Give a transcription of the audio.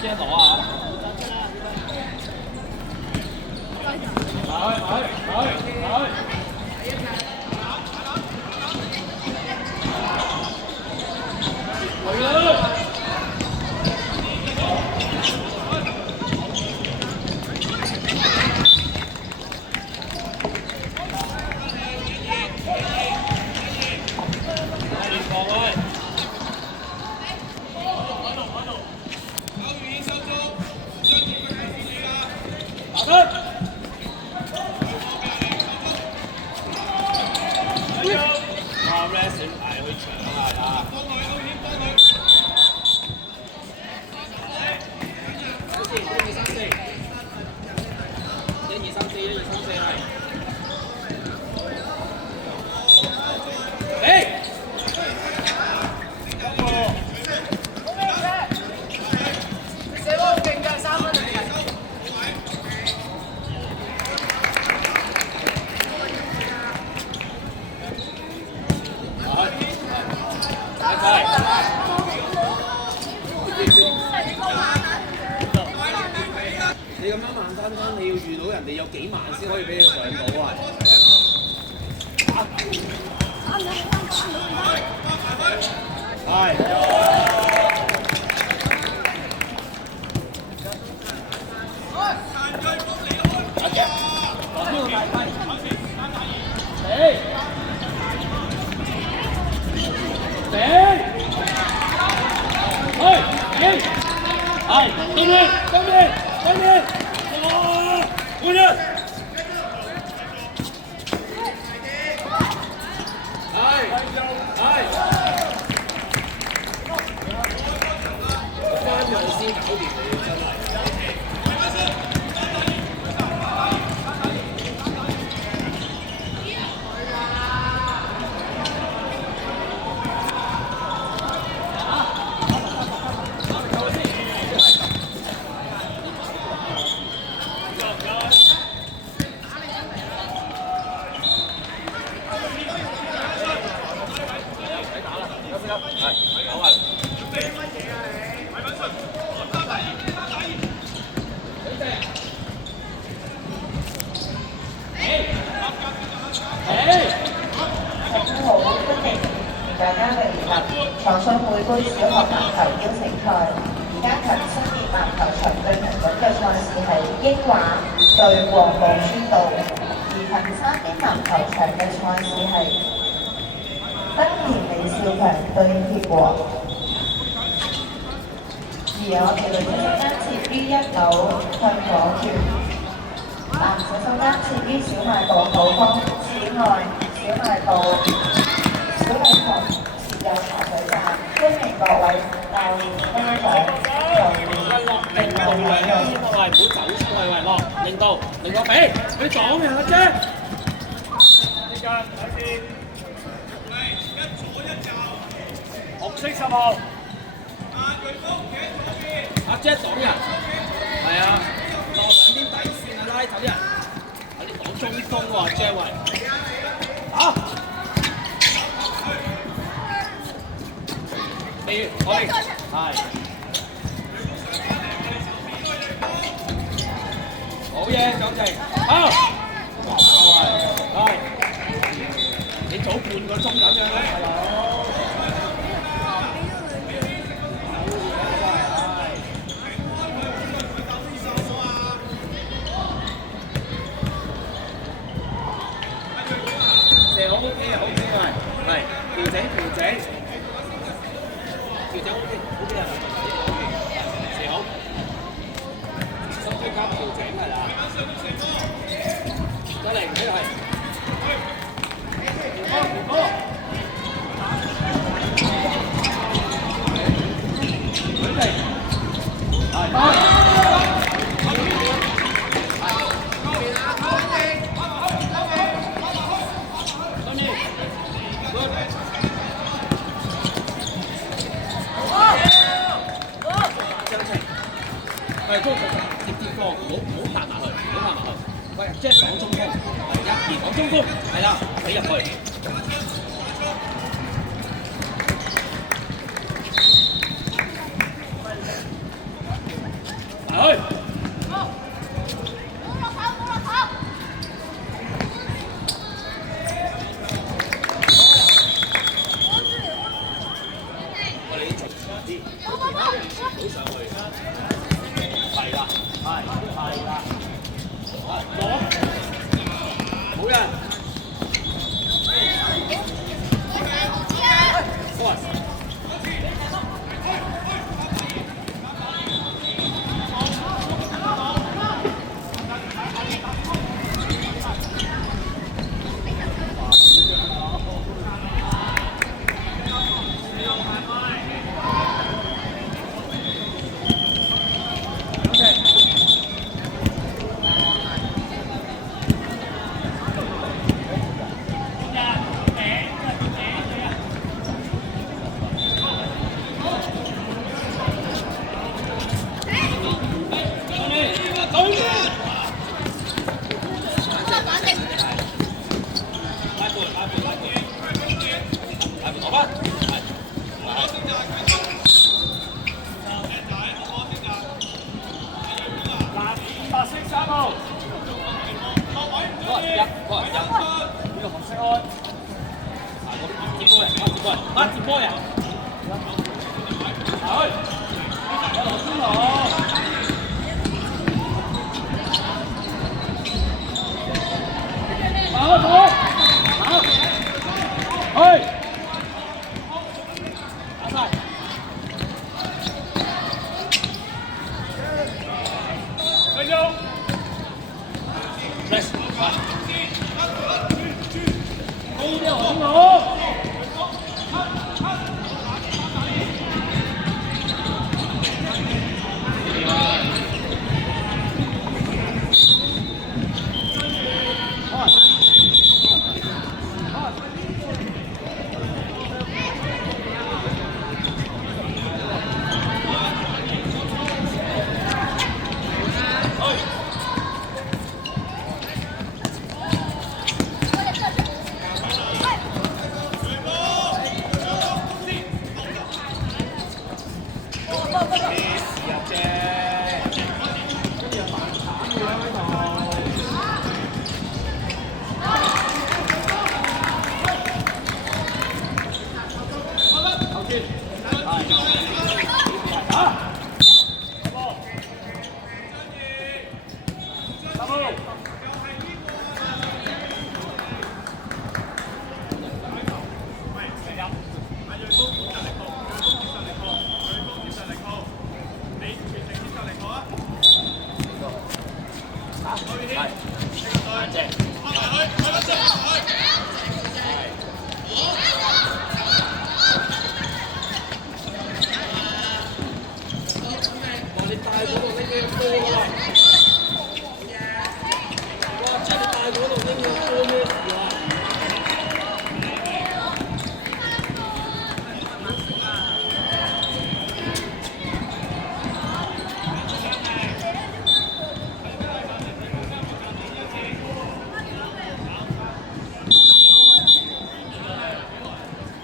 先攞啊！你咁樣慢吞吞，你要遇到人哋有幾萬先可以俾你上到啊！係。大家嘅聯合長信會杯小學籃球邀請賽，而家近新葉籃球場進行緊嘅賽事係英華對黃埔書道，而近山邊籃球場嘅賽事係德田李兆強對鐵和。而我哋女子單次 B1 組噴火團，男子組單次 B 小賣部普豐，此外小賣部。小禮堂設有茶水站，歡迎各位教練、家長、球員、另外享用。呢個係唔好走出去，喂落，令到俾佢撞人啦啫。時間睇先，一左一右，紅色10號。阿 Jack 擋人，係啊，落兩邊底線啊，拉走啲人。有啲擋中鋒喎 ，Jack 喂，打！我哋係好嘢，九靜，好，係，你早半個鐘咁樣咧，係咪？射好 OK 啊 ，OK 啊，係調整。調整 OK 啊，射好，心機加調整係啦，得嚟，呢個係，好，準備，係。係中接波，唔好彈埋去，喂，即係擋中鋒，係1、2擋中鋒，係啦，俾入去。好上去，係啦，係啦，攞，好人，好啊。Bravo!